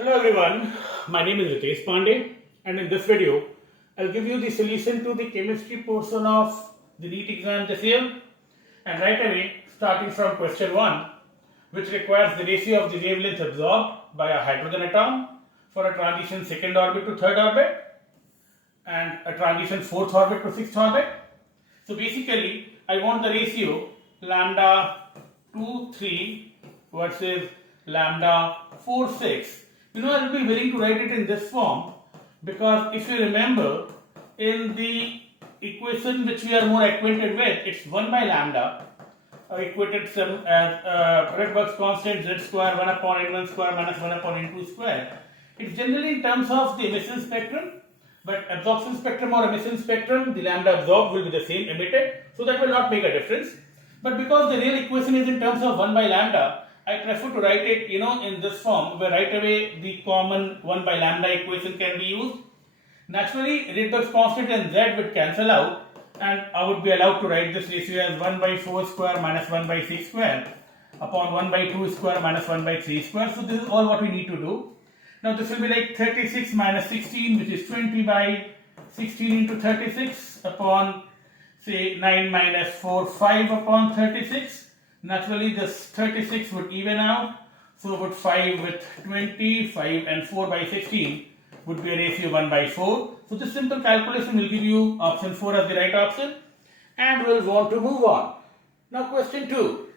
Hello everyone, my name is Ritesh Pandey, and in this video I'll give you the solution to the chemistry portion of the NEET exam this year. And right away, starting from question 1, which requires the ratio of the wavelength absorbed by a hydrogen atom for a transition second orbit to third orbit and a transition fourth orbit to sixth orbit. So basically, I want the ratio lambda 2 3 versus lambda 4 6. I'll be willing to write it in this form because if you remember, in the equation which we are more acquainted with, it's 1 by lambda equated some as Rydberg's constant z square 1 upon n1 square minus 1 upon n2 square. It's generally in terms of the emission spectrum, but absorption spectrum or emission spectrum, the lambda absorbed will be the same emitted, so that will not make a difference. But because the real equation is in terms of 1 by lambda, I prefer to write it, in this form, where right away the common 1 by lambda equation can be used. Naturally, Rydberg's constant and z would cancel out, and I would be allowed to write this ratio as 1 by 4 square minus 1 by 6 square upon 1 by 2 square minus 1 by 3 square. So this is all what we need to do. Now this will be like 36 minus 16, which is 20 by 16 into 36 upon, say, 9 minus 4, 5 upon 36. Naturally, this 36 would even out, so would 5 with 20, 5 and 4 by 16 would be a ratio 1 by 4. So this simple calculation will give you option 4 as the right option, and we'll want to move on. Now question 2,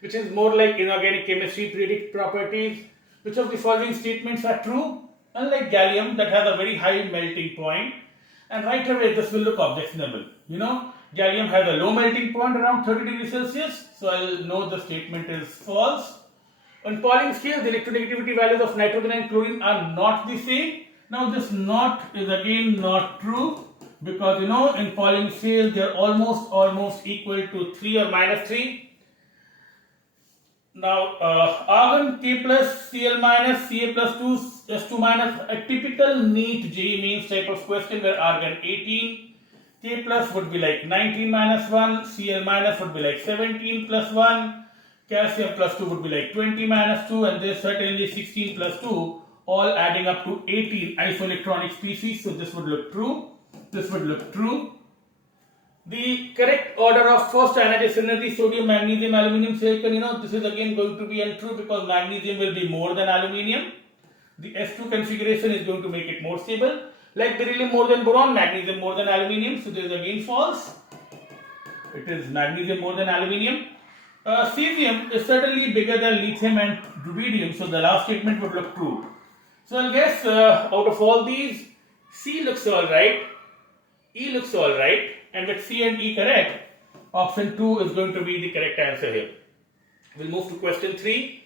which is more like inorganic chemistry, predict properties. Which of the following statements are true? Unlike gallium that has a very high melting point, and right away this will look objectionable. Gallium has a low melting point around 30 degrees Celsius, so I'll know the statement is false. On Pauling scale, the electronegativity values of nitrogen and chlorine are not the same. Now this not is again not true, because in Pauling scale they are almost equal to 3 or minus 3. Now argon K plus Cl minus Ca plus 2 S2 minus, a typical NEET JEE means type of question where argon 18, K plus would be like 19 minus 1, Cl minus would be like 17 plus 1, calcium plus 2 would be like 20 minus 2, and there's certainly 16 plus 2, all adding up to 18 isoelectronic species. So this would look true. This would look true. The correct order of first ionization energy, sodium, magnesium, aluminium, silicon, this is again going to be untrue because magnesium will be more than aluminium. The S2 configuration is going to make it more stable. Like beryllium more than boron, magnesium more than aluminium, so this is again false. It is magnesium more than aluminium. Cesium is certainly bigger than lithium and rubidium, so the last statement would look true. So I'll guess out of all these, C looks alright, E looks alright, and with C and E correct, option 2 is going to be the correct answer here. We'll move to question 3.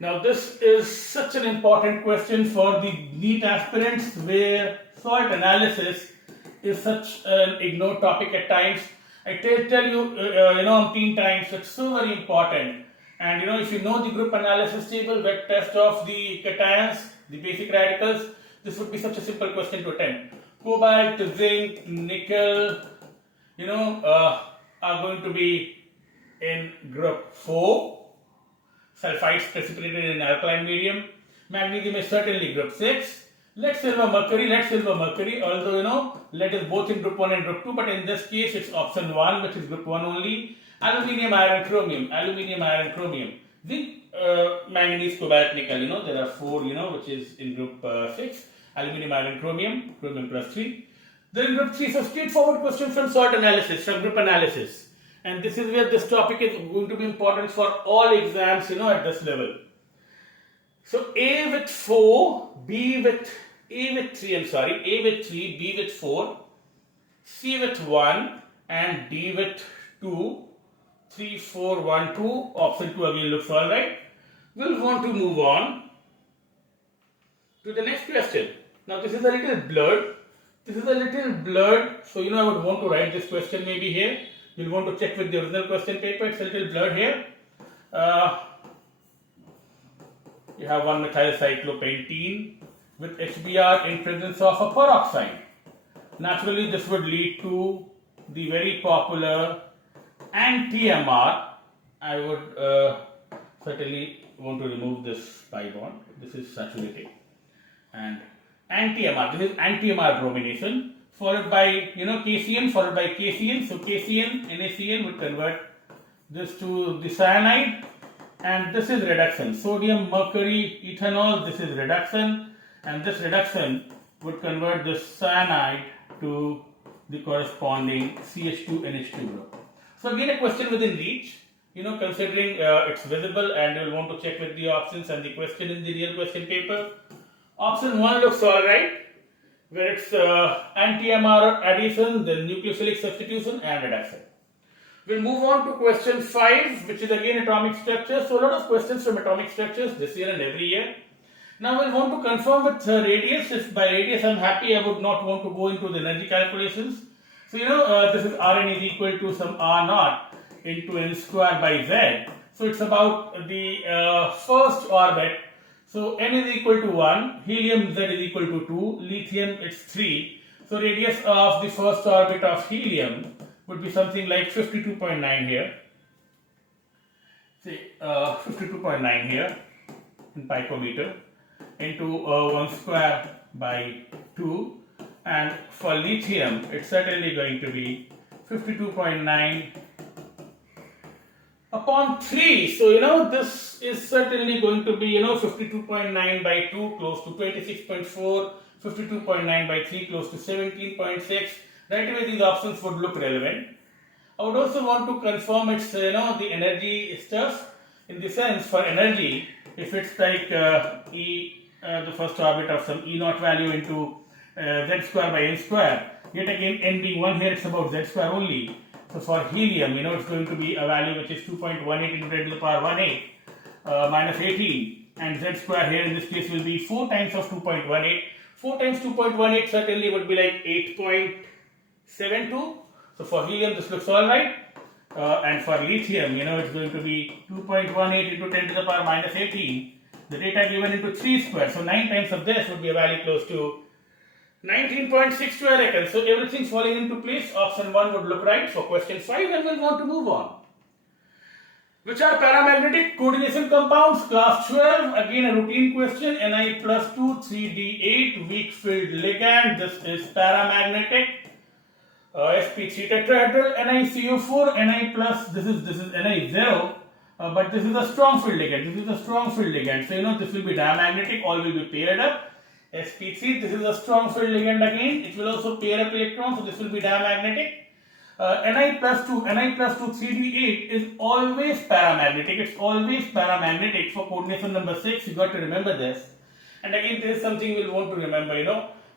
Now this is such an important question for the NEET aspirants, where salt analysis is such an ignored topic at times. I tell you, umpteen times, it's so very important. And if you know the group analysis table, wet test of the cations, the basic radicals, this would be such a simple question to attempt. Cobalt, zinc, nickel, are going to be in group 4. Sulfides precipitated in alkaline medium. Magnesium is certainly group 6. Lead, silver, mercury, although lead is both in group 1 and group 2, but in this case it's option 1, which is group 1 only. Aluminium, iron, chromium. Zinc, manganese, cobalt, nickel, there are 4, which is in group 6. Aluminium, iron, chromium plus 3. Then group 3, so straightforward question from salt analysis, from group analysis. And this is where this topic is going to be important for all exams, at this level. So A with 4, A with 3, B with 4, C with 1, and D with 2. 3, 4, 1, 2. Option 2 again looks alright. We'll want to move on to the next question. Now this is a little blurred. So I would want to write this question maybe here. You'll want to check with the original question paper. It's a little blurred here. You have 1-methylcyclopentene with HBr in presence of a peroxide. Naturally, this would lead to the very popular anti-MR. I would certainly want to remove this pi bond. This is saturated. and anti-MR. This is anti-MR bromination, followed by KCN, followed by KCN. So KCN, NaCN would convert this to the cyanide, and this is reduction. Sodium, mercury, ethanol. This is reduction, and this reduction would convert this cyanide to the corresponding CH2NH2 group. So again, a question within reach. Considering it's visible, and you'll want to check with the options and the question in the real question paper. Option 1 looks alright, where it's anti-MR addition, then nucleophilic substitution and reduction. We'll move on to question 5, which is again atomic structure. So a lot of questions from atomic structures this year and every year. Now we'll want to confirm with radius. If by radius I'm happy, I would not want to go into the energy calculations. So this is Rn is equal to some R naught into n square by z. So it's about the first orbit. So n is equal to 1, helium z is equal to 2, lithium it's 3. So radius of the first orbit of helium would be something like 52.9 here. Say 52.9 here in picometer into 1 square by 2, and for lithium it's certainly going to be 52.9 upon 3. So this is certainly going to be 52.9 by 2 close to 26.4, 52.9 by 3 close to 17.6. Right away these options would look relevant. I would also want to confirm it's the energy stuff, in the sense for energy, if it's like the first orbit of some E naught value into z square by n square, yet again n being 1 here, it's about z square only. So for helium, it's going to be a value which is 2.18 into 10 to the power 18 minus 18, and z square here in this case will be 4 times of 2.18. 4 times 2.18 certainly would be like 8.72. So for helium this looks alright, and for lithium, it's going to be 2.18 into 10 to the power minus 18. The data given into 3 square, so 9 times of this would be a value close to 19.62, I reckon. So everything's falling into place. Option 1 would look right for question 5, and we'll want to move on. Which are paramagnetic coordination compounds? Class 12, again a routine question. Ni plus 2, 3D8, weak field ligand. This is paramagnetic. sp3 tetrahedral, NiCO4, Ni plus, this is Ni0, but this is a strong field ligand. This is a strong field ligand. So this will be diamagnetic, all will be paired up. sp3, this is a strong field ligand again, it will also pair up electrons, so this will be diamagnetic. Ni plus 2, 3D8 is always paramagnetic, it's always paramagnetic. For coordination number 6, you got to remember this. And again, this is something we'll want to remember,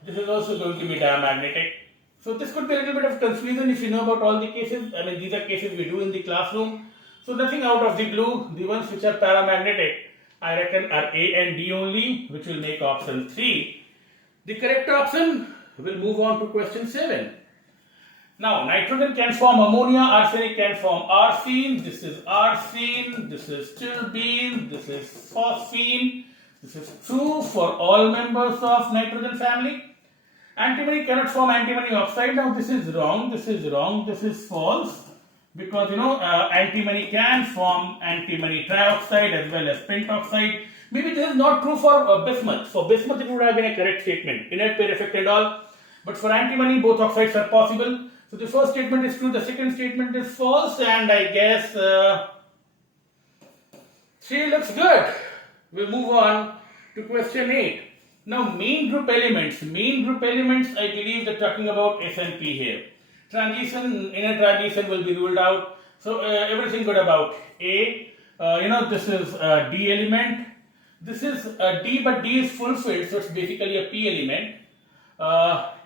this is also going to be diamagnetic. So this could be a little bit of confusion if you know about all the cases. I mean, these are cases we do in the classroom. So nothing out of the blue, the ones which are paramagnetic, I reckon are A and D only, which will make option 3 the correct option. We'll move on to question 7. Now, nitrogen can form ammonia, arsenic can form arsine. This is arsine, this is stilbene, this is phosphine. This is true for all members of nitrogen family. Antimony cannot form antimony oxide. Now, this is wrong, this is wrong, this is false. Because antimony can form antimony trioxide as well as pentoxide. Maybe this is not true for bismuth. For bismuth, it would have been a correct statement, inert pair effect and all. But for antimony, both oxides are possible. So the first statement is true, the second statement is false, and I guess 3 looks good. We'll move on to question 8. Now, main group elements. Main group elements, I believe they're talking about S and P here. Transition, inner transition will be ruled out. So everything good about A. This is a D element. This is a D, but D is fulfilled, so it's basically a P element.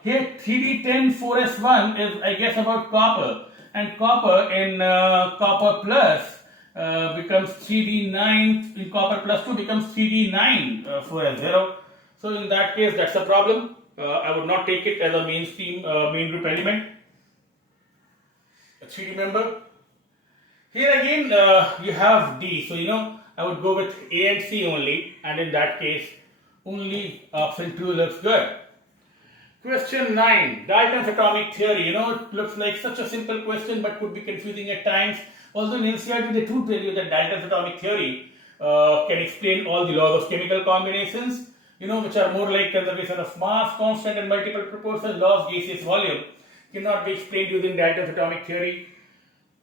Here 3D10 4S1 is, I guess, about copper, and copper in copper plus becomes 3D9, in copper plus 2 becomes 3D9 4S0. So in that case, that's a problem. I would not take it as a mainstream main group element. A 3D member. Here again, you have D. So I would go with A and C only, and in that case, only option 2 looks good. Question 9. Dalton's atomic theory. It looks like such a simple question, but could be confusing at times. Although in NCERT they do tell you that Dalton's atomic theory can explain all the laws of chemical combinations. which are more like conservation of mass, constant and multiple proportions, laws, gaseous volume, cannot be explained using Dalton's atomic theory.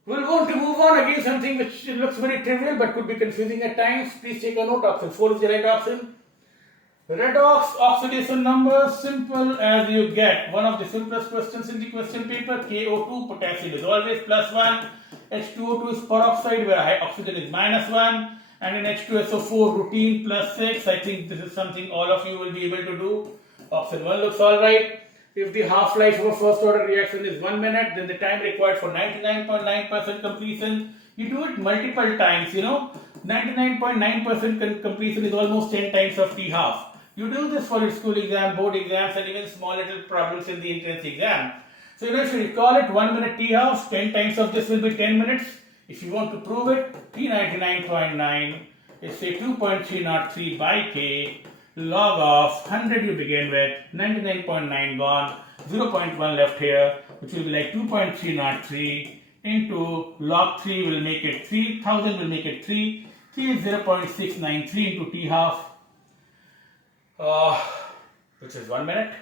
We'll want to move on again, something which looks very trivial but could be confusing at times. Please take a note. Option 4 is the right option. Redox oxidation number, simple as you get. One of the simplest questions in the question paper. KO2, potassium is always +1. H2O2 is peroxide where oxygen is -1. And in H2SO4, routine +6. I think this is something all of you will be able to do. Option 1 looks alright. If the half-life of a first order reaction is 1 minute, then the time required for 99.9% completion, you do it multiple times, 99.9% completion is almost 10 times of T half. You do this for your school exam, board exams, and even small little problems in the entrance exam. So, if you recall it, 1 minute T half, 10 times of this will be 10 minutes. If you want to prove it, T99.9 is say 2.303 by K. Log of 100 you begin with, 99.9 gone, 0.1 left here, which will be like 2.303 into log 3 will make it 3, 1000 will make it 3, 3 is 0.693 into T half, which is 1 minute,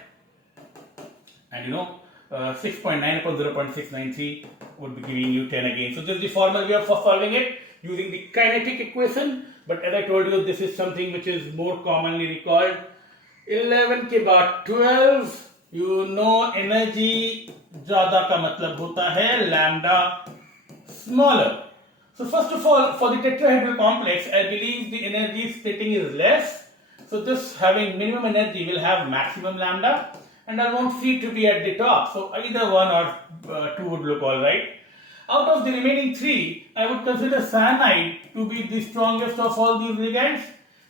and 6.9 upon 0.693 would be giving you 10 again. So this is the formal way of solving it using the kinetic equation. But as I told you, this is something which is more commonly recalled. 11 के बाद 12, energy ज़्यादा का मतलब होता है lambda smaller. So first of all, for the tetrahedral complex, I believe the energy splitting is less. So this having minimum energy will have maximum lambda, and I want C to be at the top. So either 1 or 2 would look alright. Out of the remaining 3, I would consider cyanide to be the strongest of all these ligands.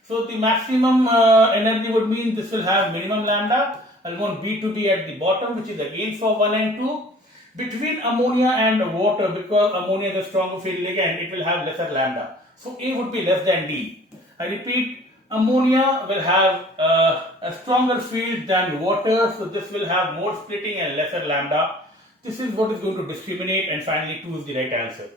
So the maximum energy would mean this will have minimum lambda. I want B to be at the bottom, which is again for 1 and 2. Between ammonia and water, because ammonia is a stronger field ligand, it will have lesser lambda. So A would be less than D. I repeat, ammonia will have a stronger field than water, so this will have more splitting and lesser lambda. This is what is going to discriminate, and finally 2 is the right answer.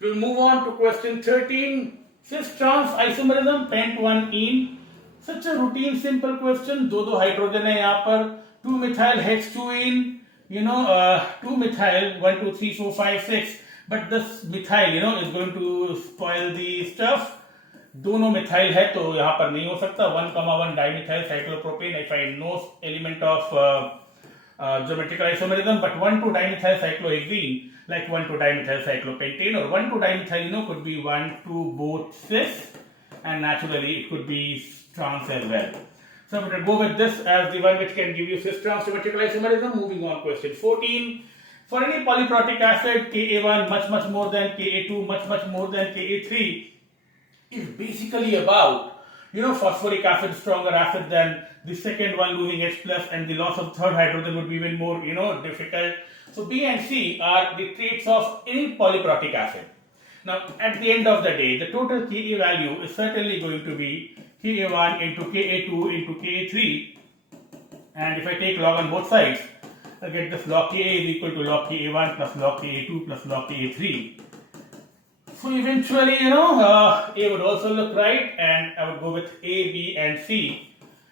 We'll move on to question 13. Cis-trans isomerism, pent-1-ene. Such a routine simple question. दो hydrogen है यहाँ पर. 2-methyl H2-ene. 2-methyl 1, 2, 3, 4, 5, 6. But this methyl, is going to spoil the stuff. दोनों methyl है तो यहाँ पर नहीं हो सकता. 1,1 dimethyl cyclopropane. I find no element of geometrical isomerism, but 1,2-dimethyl cyclohexene, like 1,2-dimethyl cyclopentane, or 1,2-dimethyl, could be 1,2 both cis, and naturally it could be trans as well. So I'm going to go with this as the one which can give you cis-trans geometrical isomerism. Moving on, question 14. For any polyprotic acid, Ka1 much more than Ka2, much more than Ka3 is basically about phosphoric acid stronger acid than the second one losing H plus, and the loss of third hydrogen would be even more difficult. So B and C are the traits of any polyprotic acid. Now at the end of the day, the total Ka value is certainly going to be Ka1 into Ka2 into Ka3, and if I take log on both sides, I get this log Ka is equal to log Ka1 plus log Ka2 plus log Ka3. So eventually, A would also look right, and I would go with A, B and C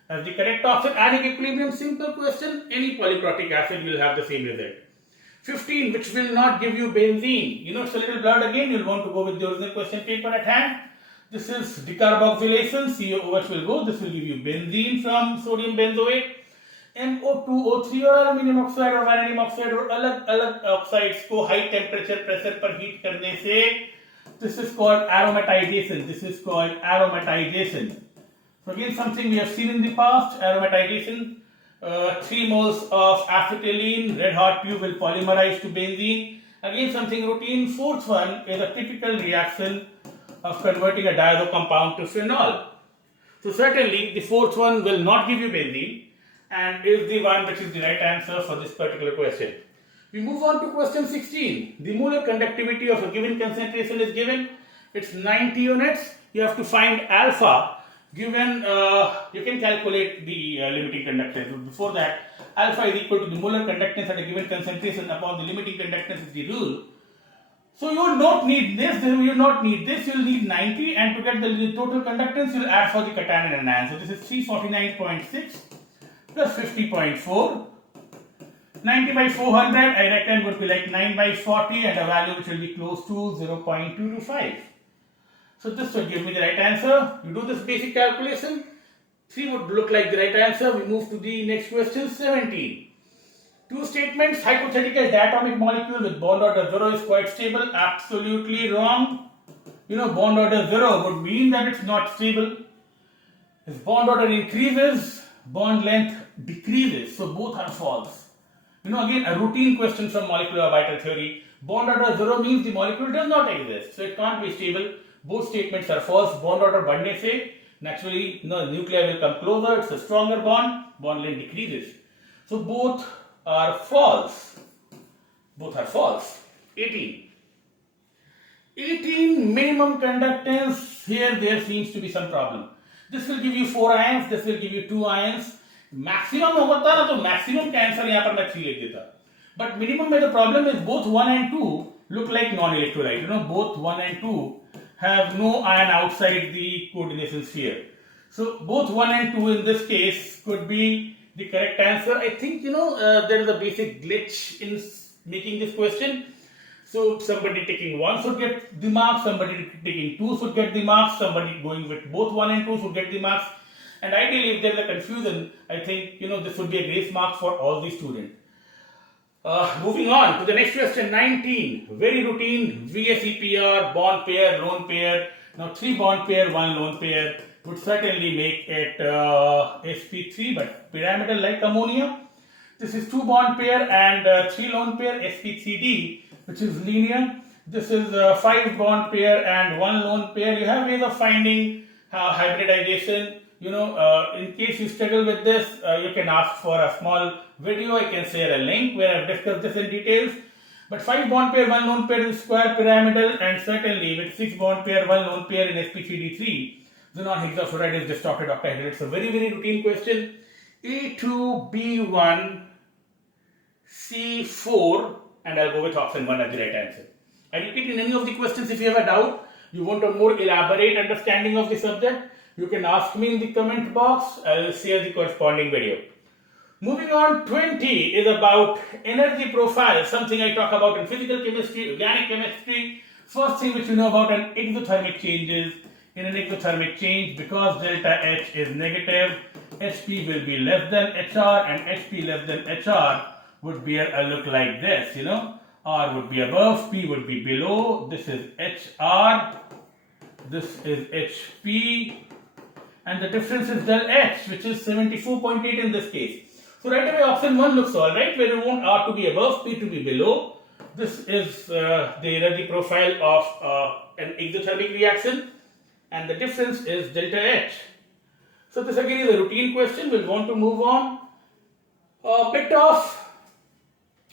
as the correct option. Adding equilibrium, simple question, any polyprotic acid will have the same result. 15, which will not give you benzene. It's a little blurred again, you'll want to go with the original question paper at hand. This is decarboxylation, COOH will go, this will give you benzene from sodium benzoate. MO2O3 or aluminium oxide or vanadium oxide or अलग oxides को high temperature pressure पर heat करने से, this is called aromatization. So again, something we have seen in the past, aromatization. 3 moles of acetylene, red hot tube will polymerize to benzene. Again, something routine. Fourth one is a typical reaction of converting a diazo compound to phenol. So certainly the fourth one will not give you benzene, and is the one which is the right answer for this particular question. We move on to question 16. The molar conductivity of a given concentration is given. It's 90 units. You have to find alpha. Given, you can calculate the limiting conductance. Before that, alpha is equal to the molar conductance at a given concentration upon the limiting conductance is the rule. So you will not need this, you will not need this, you will need 90, and to get the total conductance, you will add for the cation and anion. So this is 349.6 plus 50.4. 90 by 400, I reckon would be like 9 by 40 and a value which will be close to 0.225. So this will give me the right answer. You do this basic calculation. 3 would look like the right answer. We move to the next question, 17. Two statements, hypothetical diatomic molecule with bond order 0 is quite stable. Absolutely wrong. Bond order 0 would mean that it's not stable. If bond order increases, bond length decreases. So both are false. Again, a routine question from molecular orbital theory. Bond order 0 means the molecule does not exist. So it can't be stable. Both statements are false. Bond order badne se, naturally, the nuclei will come closer. It's a stronger bond. Bond length decreases. So both are false. Both are false. 18. 18 minimum conductance. Here there seems to be some problem. This will give you 4 ions. This will give you 2 ions. Maximum होता ना तो maximum का answer यहाँ पर मैं 3 लिख देता. But minimum में the problem is both 1 and 2 look like non-electrolyte. Both 1 and 2 have no ion outside the coordination sphere. So both 1 and 2 in this case could be the correct answer. I think there is a basic glitch in making this question. So somebody taking 1 should get the marks, somebody taking 2 should get the marks, somebody going with both 1 and 2 should get the marks. And ideally, if there is a confusion, I think this would be a grace mark for all the students. Moving on to the next question, 19. Very routine VSEPR, bond pair, lone pair. Now 3 bond pair, 1 lone pair would certainly make it sp3, but pyramidal like ammonia. This is 2 bond pair and 3 lone pair, sp3d, which is linear. This is 5 bond pair and 1 lone pair. You have ways of finding hybridization. In case you struggle with this, you can ask for a small video. I can share a link where I've discussed this in details. But 5 bond pair, 1 lone pair is square pyramidal, and certainly with 6 bond pair, 1 lone pair in sp3d3, xenon hexafluoride is distorted octahedral. It's a very, very routine question. A2B1 C4, and I'll go with option 1 as the right answer. I repeat, in any of the questions, if you have a doubt, you want a more elaborate understanding of the subject, you can ask me in the comment box. I will share the corresponding video. Moving on, 20 is about energy profile, something I talk about in physical chemistry, organic chemistry. First thing which you know about an exothermic changes. In an exothermic change, because delta H is negative, HP will be less than HR, and HP less than HR would be a look like this, R would be above, P would be below. This is HR, this is HP, and the difference is del H, which is 74.8 in this case. So right away option 1 looks alright, where you want R to be above, P to be below. This is the energy profile of an exothermic reaction, and the difference is delta H. So this again is a routine question. We'll want to move on. A bit of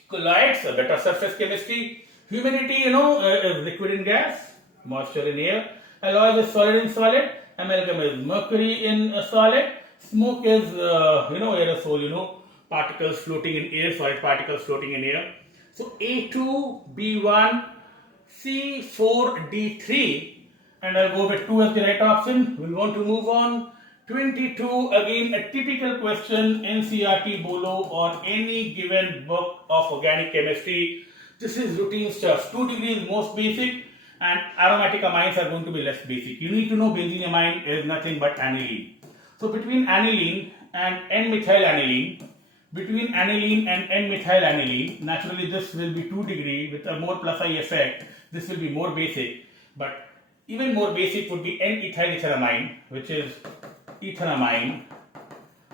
colloids, a bit of surface chemistry. Humidity, is liquid in gas, moisture in air. Alloy is solid in solid. Amalgam is mercury in a solid. Smoke is, aerosol, particles floating in air, solid particles floating in air. So A2, B1, C4, D3, and I'll go with 2 as the right option. We'll want to move on. 22, again a typical question, NCERT, Bolo, or any given book of organic chemistry. This is routine stuff. 2 degrees most basic, and aromatic amines are going to be less basic. You need to know benzenamine is nothing but aniline. So between aniline and N-methyl between aniline and N-methyl naturally this will be 2 degree with a more plus I effect. This will be more basic, but even more basic would be N-ethylethylamine, which is ethanamine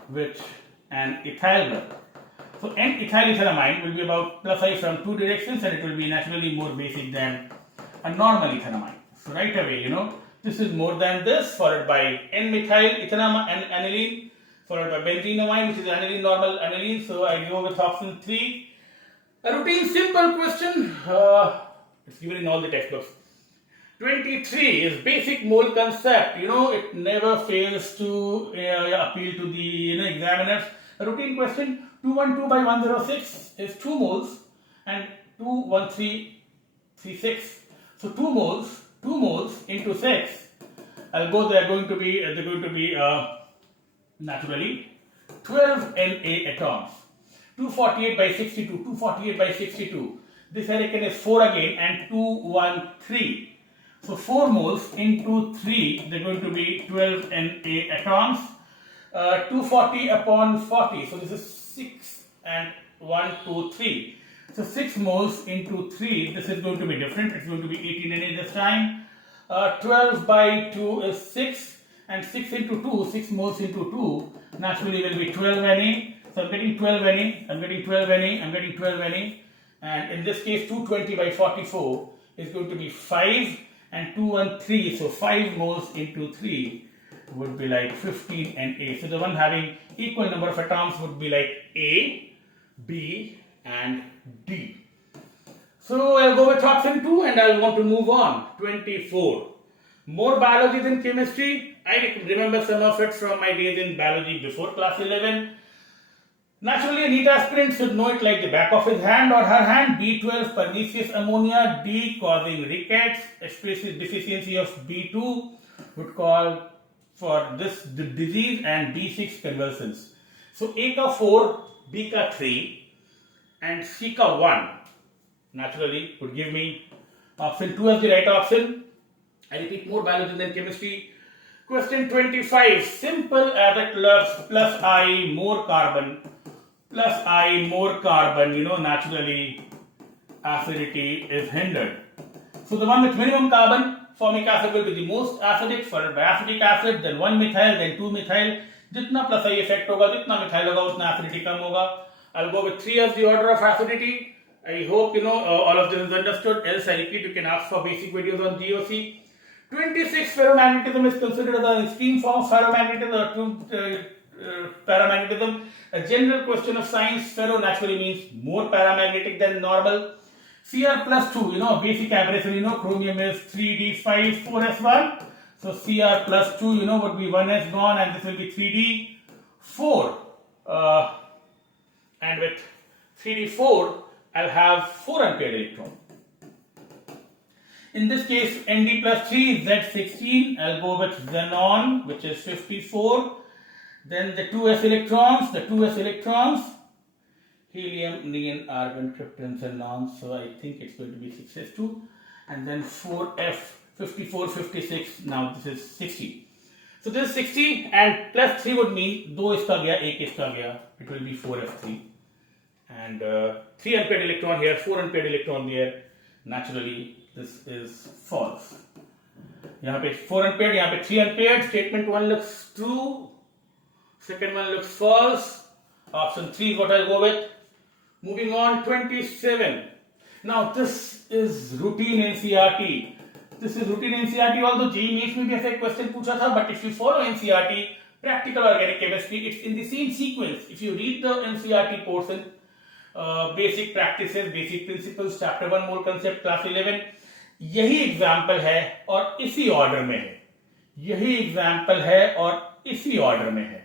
with an ethyl group. So N-ethylethylamine will be about plus I from 2 directions, and it will be naturally more basic than a normal ethanamine. So right away, this is more than this, followed by N-methyl aniline, followed by benzenamine, which is aniline, normal aniline. So I go with option 3. A routine simple question. It's given in all the textbooks. 23 is basic mole concept. It never fails to appeal to the examiners. A routine question. 212 by 106 is 2 moles, and 21336 So 2 moles into 6. They're going to be naturally 12 Na atoms. 248 by 62, 248 by 62. This again is 4 again and 2, 1, 3. So 4 moles into 3, they're going to be 12 Na atoms. 240 upon 40, so this is 6 and 1, 2, 3. So 6 moles into 3, this is going to be different, it's going to be 18 Na this time. 12 by 2 is 6 and 6 into 2, 6 moles into 2, naturally will be 12 Na. So I'm getting 12 Na, I'm getting 12 Na, I'm getting 12 Na, and in this case 220 by 44 is going to be 5 and 2, 1, 3, so 5 moles into 3 would be like 15 Na. So the one having equal number of atoms would be like A, B and D. So I'll go with option 2 and I'll want to move on. 24. More biology than chemistry. I remember some of it from my days in biology before class 11. Naturally, a NEET aspirant should know it like the back of his hand or her hand. B12, pernicious ammonia. D, causing rickets, especially deficiency of B2 would call for this disease, and B6 convulsions. So A ka 4, B ka 3 and C ka 1 naturally would give me option 2 as the right option. I repeat, more biology than chemistry. Question 25. Simple as it looks, plus I more carbon, naturally acidity is hindered. So the one with minimum carbon, formic acid will be the most acidic, followed by acetic acid, then 1-methyl, then 2-methyl. Jitna plus I effect hoga, jitna methyl hoga, utna acidity kam hoga. I'll go with 3 as the order of acidity. I hope all of this is understood. Else I repeat, you can ask for basic videos on GOC. 26. Ferromagnetism is considered as an extreme form of ferromagnetism or paramagnetism. A general question of science. Ferro naturally means more paramagnetic than normal. Cr plus 2, basic aberration, chromium is 3d5, 4s1. So Cr plus 2, would be 1s gone and this will be 3d4. And with 3d4, I'll have 4 unpaired electron. In this case, Nd plus 3, Z16, I'll go with xenon, which is 54. Then the 2s electrons, helium, neon, argon, krypton, xenon. So I think it's going to be 6s2. And then 4f, 54, 56. Now this is 60. So this is 60 and plus 3 would mean 2 iska gaya, 1 iska gaya. It will be 4f3. And 3 unpaired electron here, 4 unpaired electron here. Naturally, this is false. यहाँ पे 4 unpaired, यहाँ पे 3 unpaired. Statement 1 looks true. Second one looks false. Option 3 is what I'll go with. Moving on, 27. Now this is routine NCERT. Although JEE Mains में भी ऐसा एक question पूछा था, but if you follow NCERT, practical organic chemistry, it's in the same sequence. If you read the NCERT portion, basic practices, basic principles, chapter 1 mole concept, class 11, यही example है और इसी ऑर्डर में है.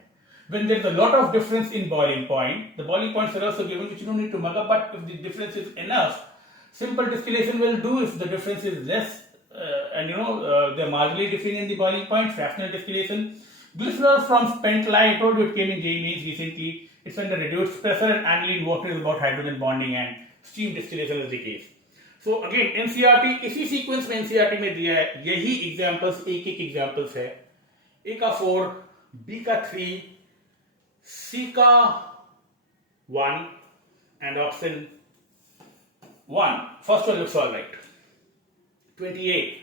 When there is a lot of difference in boiling point, the boiling points are also given, which you don't need to mug up, but if the difference is enough, simple distillation will do. If the difference is less, and they're marginally differing in the boiling point, fractional distillation. Glycerol from spent lye, I told you it came in JEE Mains recently. It's under reduced pressure, and aniline water is about hydrogen bonding, and steam distillation is the case. So again, NCERT इसी sequence में NCERT में दिया है, यही examples एक examples है. A का 4, B का 3, C का 1 and option 1. First one looks all right. 28.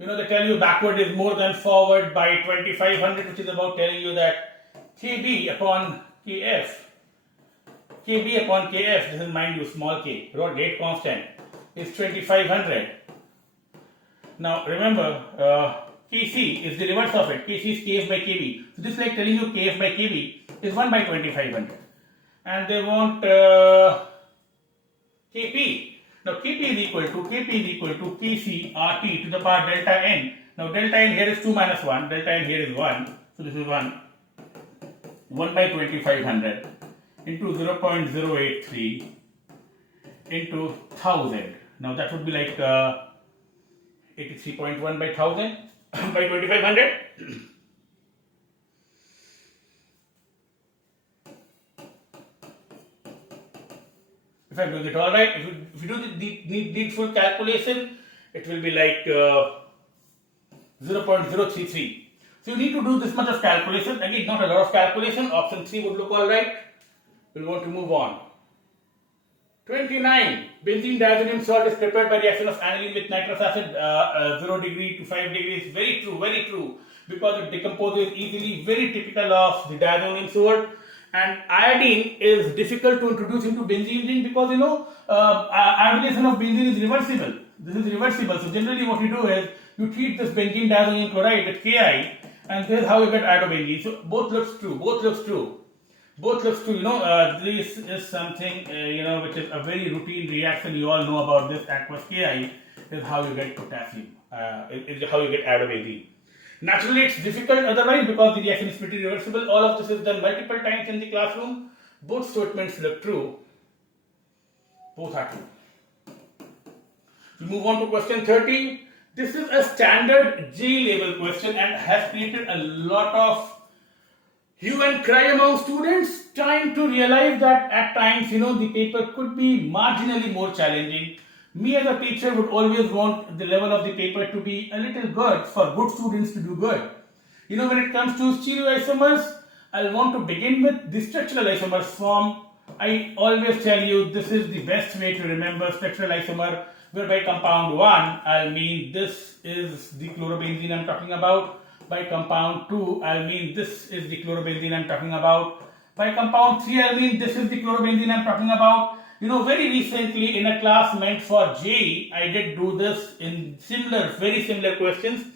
They tell you backward is more than forward by 2500, which is about telling you that Kb upon Kf, this is, mind you, small k, rate constant, is 2500. Now remember, Kc is the reverse of it. Kc is Kf by Kb. So this is like telling you Kf by Kb is 1 by 2500. And they want Kp. Now Kp is equal to Kc RT to the power delta n. Now delta n here is 2 minus 1. Delta n here is 1. So this is 1 by 2500 into 0.083 into 1000. Now that would be like 83.1 by 1000 by 2500. If I'm doing it all right, if you do the needful calculation, it will be like 0.033. So you need to do this much of calculation. Again, not a lot of calculation. Option 3 would look all right. We'll want to move on. 29. Benzene diazonium salt is prepared by reaction of aniline with nitrous acid 0 degree to 5 degrees. Very true, very true. Because it decomposes easily. Very typical of the diazonium salt. And iodine is difficult to introduce into benzene because iodination of benzene is reversible. This is reversible. So generally what you do is you treat this benzene diazonium chloride with Ki, and this is how you get iodobenzene. So both looks true. Both looks true. Both looks true. This is something which is a very routine reaction. You all know about this. Aqueous Ki is how you get potassium. Is how you get iodobenzene. Naturally, it's difficult otherwise because the reaction is pretty reversible. All of this is done multiple times in the classroom. Both statements look true. Both are true. We move on to question 30. This is a standard J level question and has created a lot of hue and cry among students, trying to realize that at times, the paper could be marginally more challenging. Me as a teacher would always want the level of the paper to be a little good for good students to do good. When it comes to stereoisomers, I'll want to begin with the structural isomers form. I always tell you this is the best way to remember structural isomer, whereby compound 1, I'll mean this is the chlorobenzene I'm talking about. By compound 2, I'll mean this is the chlorobenzene I'm talking about. By compound 3, I'll mean this is the chlorobenzene I'm talking about. Very recently in a class meant for JEE, I did do this in very similar questions.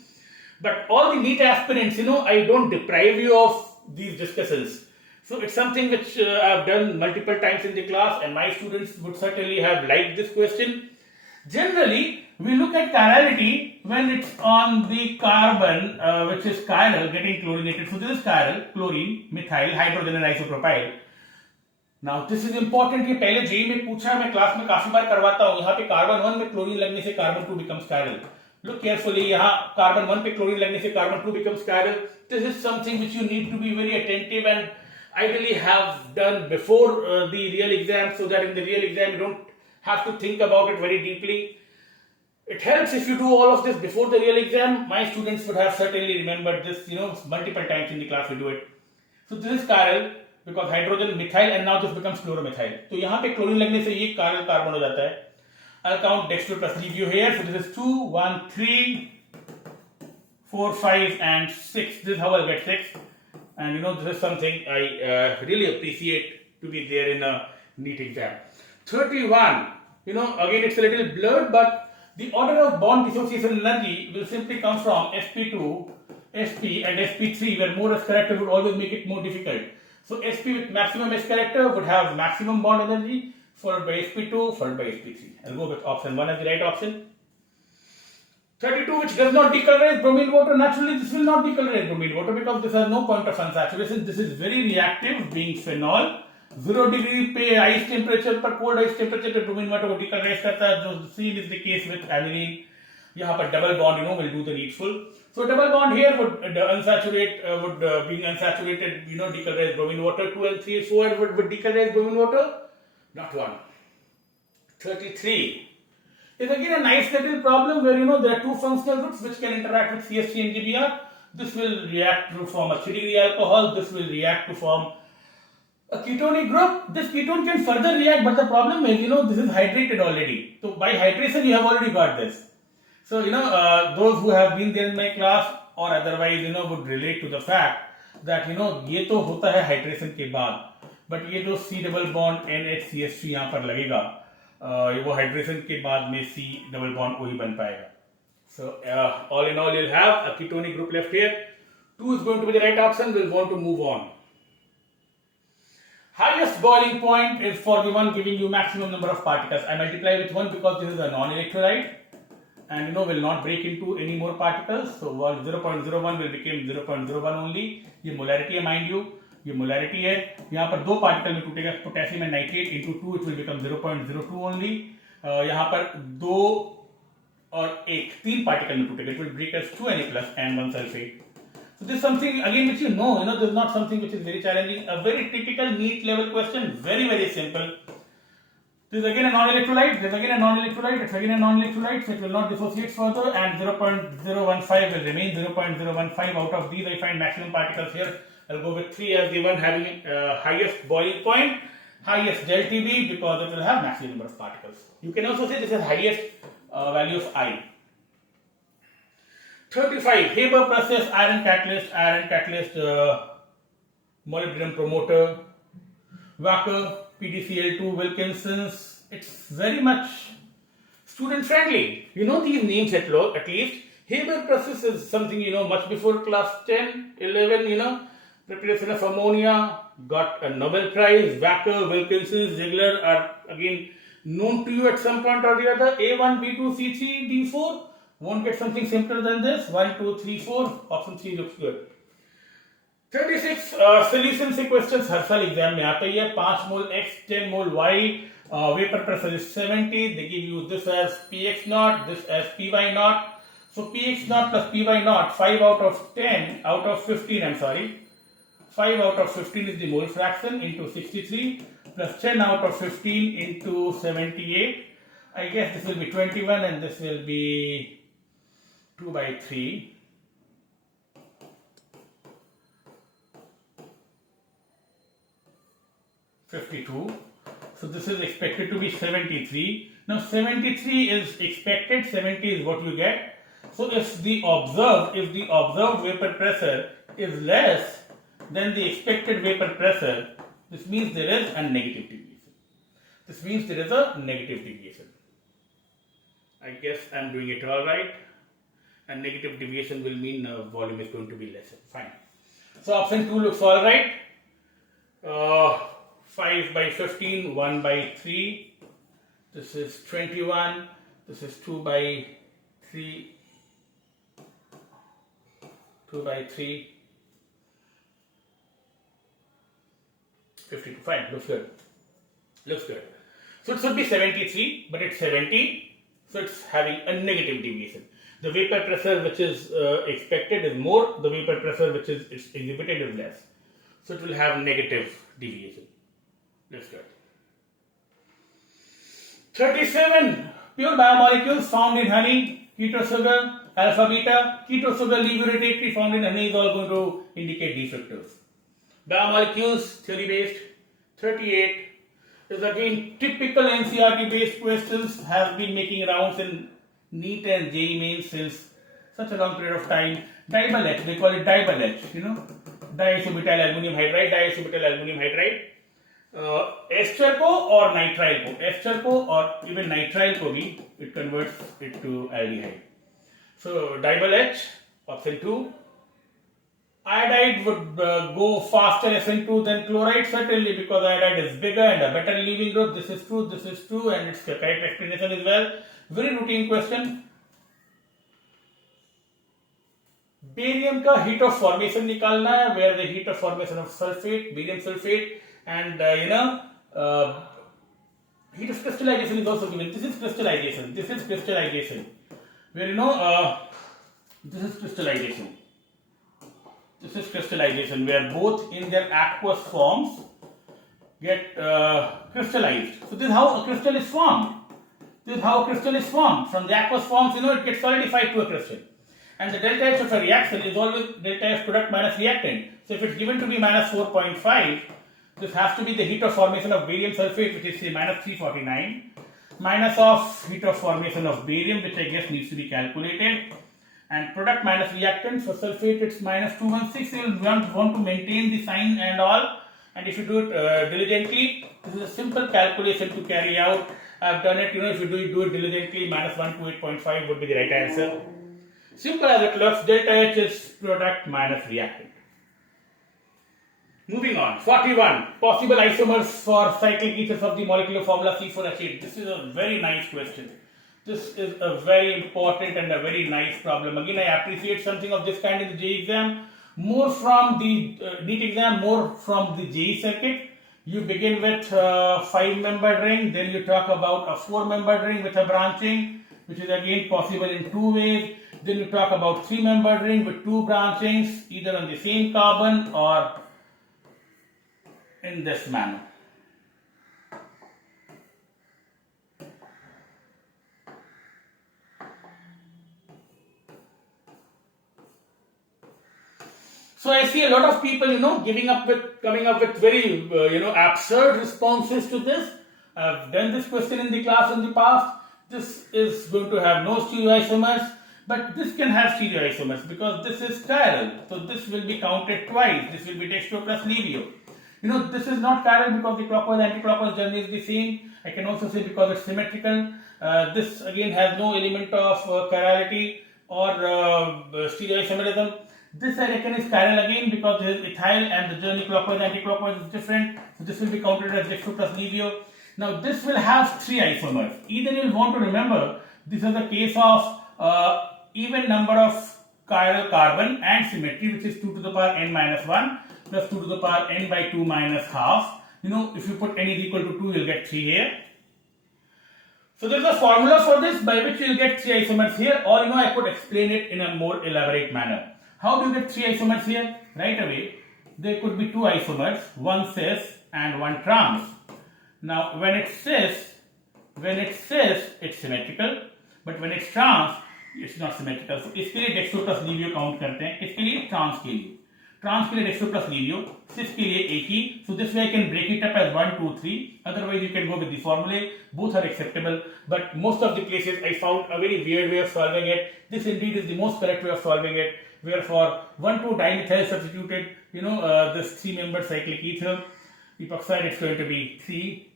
But all the NEET aspirants, I don't deprive you of these discussions. So it's something which I've done multiple times in the class, and my students would certainly have liked this question. Generally, we look at chirality when it's on the carbon, which is chiral, getting chlorinated. So this is chiral, chlorine, methyl, hydrogen and isopropyl. Now this is important कि पहले JEE में पूछा, मैं class में काफी बार करवाता हूँ. यहाँ पे कार्बन 1 में क्लोरीन लगने से carbon 2 becomes chiral. Look carefully. यहाँ कार्बन 1 पे क्लोरीन लगने से carbon 2 becomes chiral. This is something which you need to be very attentive and ideally have done before the real exam, so that in the real exam you don't have to think about it very deeply. It helps if you do all of this before the real exam. My students would have certainly remembered this, multiple times in the class we do it. So this is chiral. Because hydrogen methyl and now this becomes chloromethyl. तो यहाँ पे chlorine लगने से ये chiral carbon हो जाता है. I'll count dextro plus leave you here. So this is 2, 1, 3, 4, 5 and 6. This is how I'll get 6. And this is something I really appreciate to be there in a NEET exam. 31. Again it's a little blurred, but the order of bond dissociation energy will simply come from sp2, sp and sp3, where more S character would always make it more difficult. So sp with maximum S character would have maximum bond energy, followed by sp2, followed by sp3. I'll go with option 1 as the right option. 32, which does not decolorize bromine water. Naturally, this will not decolorize bromine water because this has no point of unsaturation. This is very reactive, being phenol. 0 degree पे ice temperature पर cold ice temperature पे bromine water को decolorize करता है. जो same is the case with aniline. यहाँ पर double bond, will do the needful. So double bond here would being unsaturated, decolorize bromine water. 2 and 3 and 4 would decolorize bromine water. Not 1. 33 is again a nice little problem where there are two functional groups which can interact with CH3 and GBr. This will react to form a 3-degree alcohol. This will react to form a ketonic group. This ketone can further react, but the problem is this is hydrated already. So by hydration you have already got this. So, those who have been there in my class or otherwise, would relate to the fact that, ये तो होता है hydration के बाद, but ये जो C double bond NHCH3 यहाँ पर लगेगा, वो hydration के बाद में C double bond वही बन पाएगा. So, all in all, you'll have a ketonic group left here. 2 is going to be the right option. We'll want to move on. Highest boiling point is for the one giving you maximum number of particles. I multiply with 1 because this is a non-electrolyte. And will not break into any more particles. So 0.01 will become 0.01 only. ये molarity है, mind you. ये molarity है. यहाँ पर 2 particle में टूटेगा potassium and nitrate. into 2 it will become 0.02 only. यहाँ पर 2 और एक 3 पार्टिकल में टूटेगा. It will break as 2Na plus and 1 sulfate. So this is something again which you know, this is not something which is very challenging. A very typical NEET level question, very very simple. This is again a non-electrolyte, this is again a non-electrolyte, it's again a non-electrolyte, so it will not dissociate further, and 0.015 will remain. 0.015 out of these I find maximum particles here. I'll go with 3 as the one having highest boiling point, highest del TB, because it will have maximum number of particles. You can also say this is highest value of I. 35. Haber process, iron catalyst, molybdenum promoter, Wacker, PDCl2, Wilkinson's. It's very much student friendly. You know these names at least. Haber process is something much before class 10, 11, preparation of ammonia, got a Nobel Prize. Wacker, Wilkinson's, Ziegler are again known to you at some point or the other. A1, B2, C3, D4. Won't get something simpler than this. 1, 2, 3, 4. Option 3 looks good. 36 solution से questions हर साल exam में आता ही है. 5 mole X, 10 mole Y. Vapor pressure is 70. They give you this as Px naught, this as Py naught. So Px naught plus Py naught, 5 out of 15. I'm sorry. 5 out of 15 is the mole fraction into 63 plus 10 out of 15 into 78. I guess this will be 21 and this will be 2 by 3. 52. So this is expected to be 73. Now 73 is expected, 70 is what you get. So if the observed vapor pressure is less than the expected vapor pressure, this means there is a negative deviation. I guess I'm doing it all right. A negative deviation will mean volume is going to be lesser. Fine. So option 2 looks all right. 5 by 15, 1 by 3. This is 21. This is 2 by 3. 2 by 3. 52. Fine. Looks good. So it should be 73, but it's 70. So it's having a negative deviation. The vapor pressure which is expected is more. The vapor pressure which is exhibited is less. So it will have negative deviation. That's good. 37. Pure biomolecules found in honey, keto sugar, alpha beta. Keto sugar, levorotatory found in honey is all going to indicate D fructose. Biomolecules, theory based. 38 is again typical NCERT based questions, have been making rounds in NEET and JEE mains since such a long period of time. Dibyl H, they call it Dibyl H, diisobutyl aluminum hydride. Ester को और nitrile को, ester को और even nitrile को भी it converts it to aldehyde. So Dibyl H, option 2. Iodide would go faster SN2 than chloride, certainly, because iodide is bigger and a better leaving group. This is true, and it's the correct explanation as well. Very routine question. Barium का heat of formation निकालना है, where the heat of formation of sulfate, barium sulfate, and heat of crystallization is also given. This is crystallization. Where this is crystallization. This is crystallization, where both in their aqueous forms get crystallized. So this is how a crystal is formed. From the aqueous forms, it gets solidified to a crystal. And the delta H of a reaction is always delta H product minus reactant. So if it's given to be minus 4.5, this has to be the heat of formation of barium sulfate, which is say minus 349, minus of heat of formation of barium, which I guess needs to be calculated, and product minus reactant. For sulfate, it's minus 216. You will want to maintain the sign and all. And if you do it diligently, this is a simple calculation to carry out. I've done it, if you do it diligently, minus 128.5 would be the right answer. Simple as it looks. Delta H is product minus reactant. Moving on. 41. Possible isomers for cyclic ethers of the molecular formula C4H8. This is a very nice question. This is a very important and a very nice problem. Again, I appreciate something of this kind in the JEE exam. More from the NEET exam, more from the JEE circuit. You begin with 5-membered ring, then you talk about a 4-membered ring with a branching, which is again possible in two ways. Then you talk about three-membered ring with two branchings, either on the same carbon or in this manner. So I see a lot of people, coming up with very, absurd responses to this. I've done this question in the class in the past. This is going to have no stereoisomers, but this can have stereoisomers because this is chiral. So this will be counted twice. This will be dextro plus levio. This is not chiral because the clockwise anti-clockwise journey is the same. I can also say because it's symmetrical. This again has no element of chirality or stereoisomerism. This I reckon is chiral again because there is ethyl and the journey clockwise anti-clockwise is different. So this will be counted as dextro plus levio. Now this will have three isomers. Either you will want to remember this is a case of even number of chiral carbon and symmetry, which is 2 to the power n minus 1 plus 2 to the power n by 2 minus half. If you put n is equal to 2, you will get 3 here. So there is a formula for this by which you will get 3 isomers here, or I could explain it in a more elaborate manner. How do you get 3 isomers here? Right away, there could be 2 isomers, one cis and one trans. Now when it's cis, it's symmetrical, but when it's trans, it's not symmetrical. So इसके लिए dextro plus levio count करते हैं, इसके लिए trans के लिए dextro plus levio, cis के लिए एक ही. So this way I can break it up as 1, 2, 3. Otherwise you can go with the formulae. Both are acceptable, but most of the places I found a very weird way of solving it. This indeed is the most correct way of solving it, where for 1,2-dimethyl substituted, this 3-membered cyclic ethyl epoxide, it's going to be 3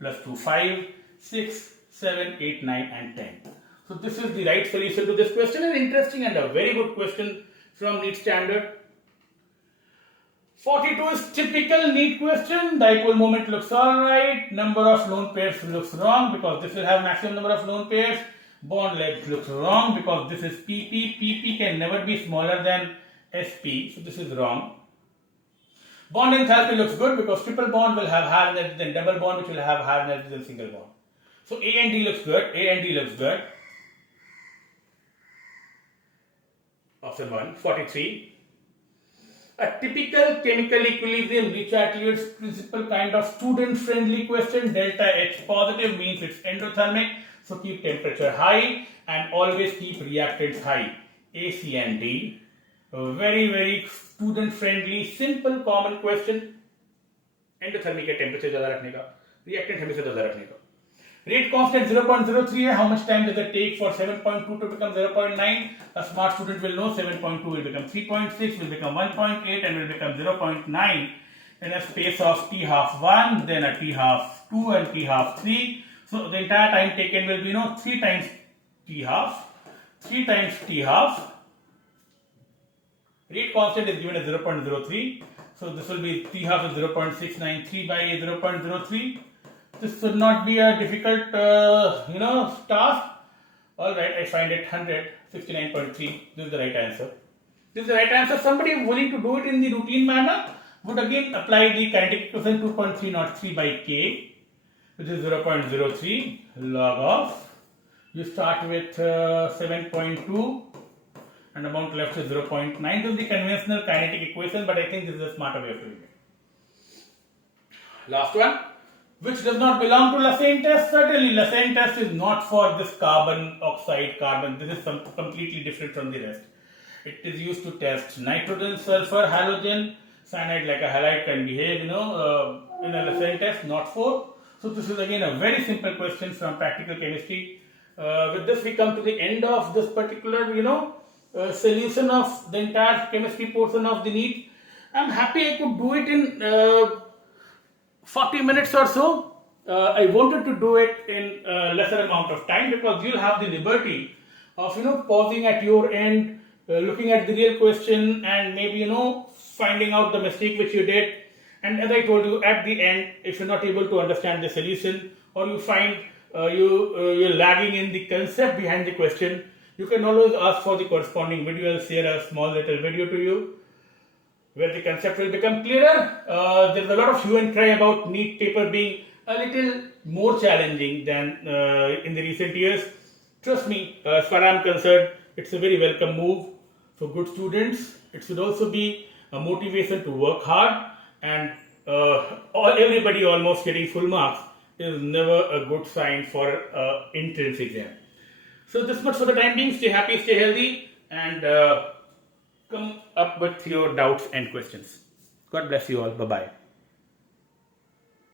plus 2, 5, 6, 7, 8, 9 and 10. So this is the right solution to this question. An interesting and a very good question from NEET standard. 42 is typical NEET question. Dipole moment looks alright. Number of lone pairs looks wrong because this will have maximum number of lone pairs. Bond length looks wrong because this is PP. PP can never be smaller than SP. So this is wrong. Bond enthalpy looks good because triple bond will have higher energy than double bond, which will have higher energy than single bond. So A and D looks good. A and D looks good. Option 1, 43. A typical chemical equilibrium rich attributes principle kind of student friendly question. Delta H positive means it's endothermic. So keep temperature high and always keep reactants high. A, C and D. Very, very student friendly, simple, common question. Endothermic का temperature ज़्यादा रखने का, reactant हमेशा ज़्यादा रखने का. Rate constant 0.03 है. How much time does it take for 7.2 to become 0.9? A smart student will know 7.2 will become 3.6, will become 1.8 and will become 0.9 in a space of t half 1, then a t half 2 and t half 3. So the entire time taken will be 3 times t half, 3 times t half. Rate constant is given as 0.03. So this will be t half is 0.693 by 0.03. This should not be a difficult, task. All right, I find it 159.3. This is the right answer. This is the right answer. Somebody willing to do it in the routine manner would again apply the kinetic equation 2.303 by k, which is 0.03 log of. You start with 7.2 and amount left is 0.9. This is the conventional kinetic equation, but I think this is a smarter way of doing it. Last one. Which does not belong to Lassane test? Certainly, Lassane test is not for this carbon oxide carbon. This is some completely different from the rest. It is used to test nitrogen, sulfur, halogen, cyanide like a halide can behave, in a Lassane test, not for. So this is again a very simple question from practical chemistry. With this, we come to the end of this particular, solution of the entire chemistry portion of the NEET. I'm happy I could do it in 40 minutes or so. I wanted to do it in a lesser amount of time because you'll have the liberty of pausing at your end, looking at the real question and maybe finding out the mistake which you did. And as I told you at the end, if you're not able to understand the solution or you find you're lagging in the concept behind the question, you can always ask for the corresponding video. I'll share a small little video to you where the concept will become clearer. There's a lot of hue and cry about NEET paper being a little more challenging than in the recent years. Trust me, as far as I'm concerned, it's a very welcome move for good students. It should also be a motivation to work hard, and everybody almost getting full marks is never a good sign for entrance exam. So this much for the time being. Stay happy, stay healthy, and come up with your doubts and questions. God bless you all. Bye bye.